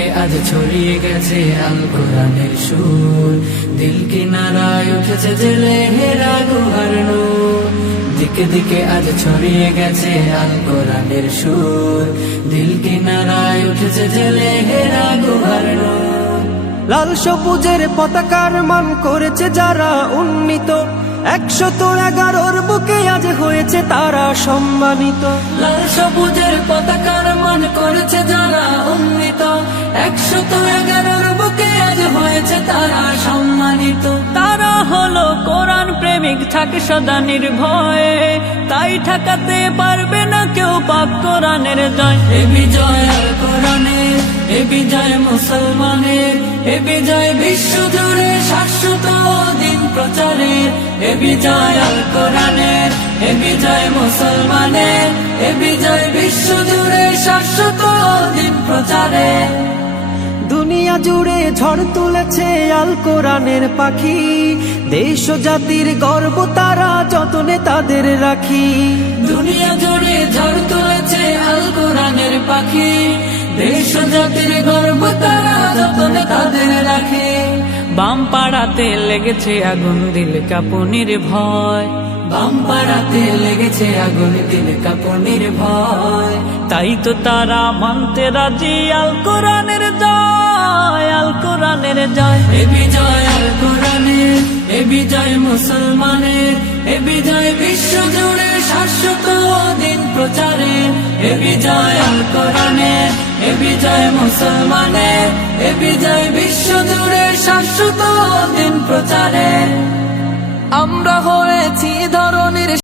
দিকে আজ ছড়িয়ে গেছে আল কোরআনের সুর, দিল কিনারায় উঠেছে জেলে হেরা গুহার নূর। দিকে দিকে আজ ছড়িয়ে গেছে আল কোরআনের সুর, দিল কিনারায় উঠেছে জেলে হেরা গুহার নূর। লাল সবুজের পতাকার মান করেছে যারা উন্নীত, 111 বুকে আজ হয়েছে তারা সম্মানিত। লাল সবুজের পতাকার মান করেছে যারা উন্নীত, 111 বুকে আজ হয়েছে তারা সম্মানিত। তারা হলো কোরআন প্রেমিক, থাকে সদা নির্ভয়ে, তাই ঠেকাতে পারবে না কেউ পাক কোরআনের জয়। এ বিজয় আল কোরআনের, এ বিজয় মুসলমানের, এ বিজয় বিশ্ব জুড়ে শাশ্বত দিন প্রচারের। এ বিজয় আল কোরআনের, এ বিজয় মুসলমানের, এ বিজয় বিশ্ব জুড়ে শাশ্বত দিন প্রচারের। দুনিয়া জুড়ে ঝড় তুলেছে আল কোরআনের পাখি, দেশ ও জাতির গর্ব তারা যতনে তাদের রাখি। দুনিয়া জুড়ে ঝড় তুলেছে আল কোরআনের পাখি, দেশ ও জাতির গর্ব তারা যতনে তাদের রাখে। বাম পাড়াতে লেগেছে আগুন, দিল কাঁপুনির ভয়, বাম পাড়াতে লেগেছে আগুন, দিল কাঁপুনির ভয়। তাই তো তারা মানতে রাজি আল কোরআনের জয়, আল কোরআনের জয়। এ বিজয় আল কোরআনের, এ বিজয় মুসলমানের, এ বিজয় বিশ্ব জুড়ে শাশ্বত দিন প্রচারে। এ বিজয় আল কোরআনের, এ বিজয় মুসলমানের, এ বিজয় বিশ্ব জুড়ে শাশ্বত দিন প্রচারে। আমরা হয়েছি ধরনের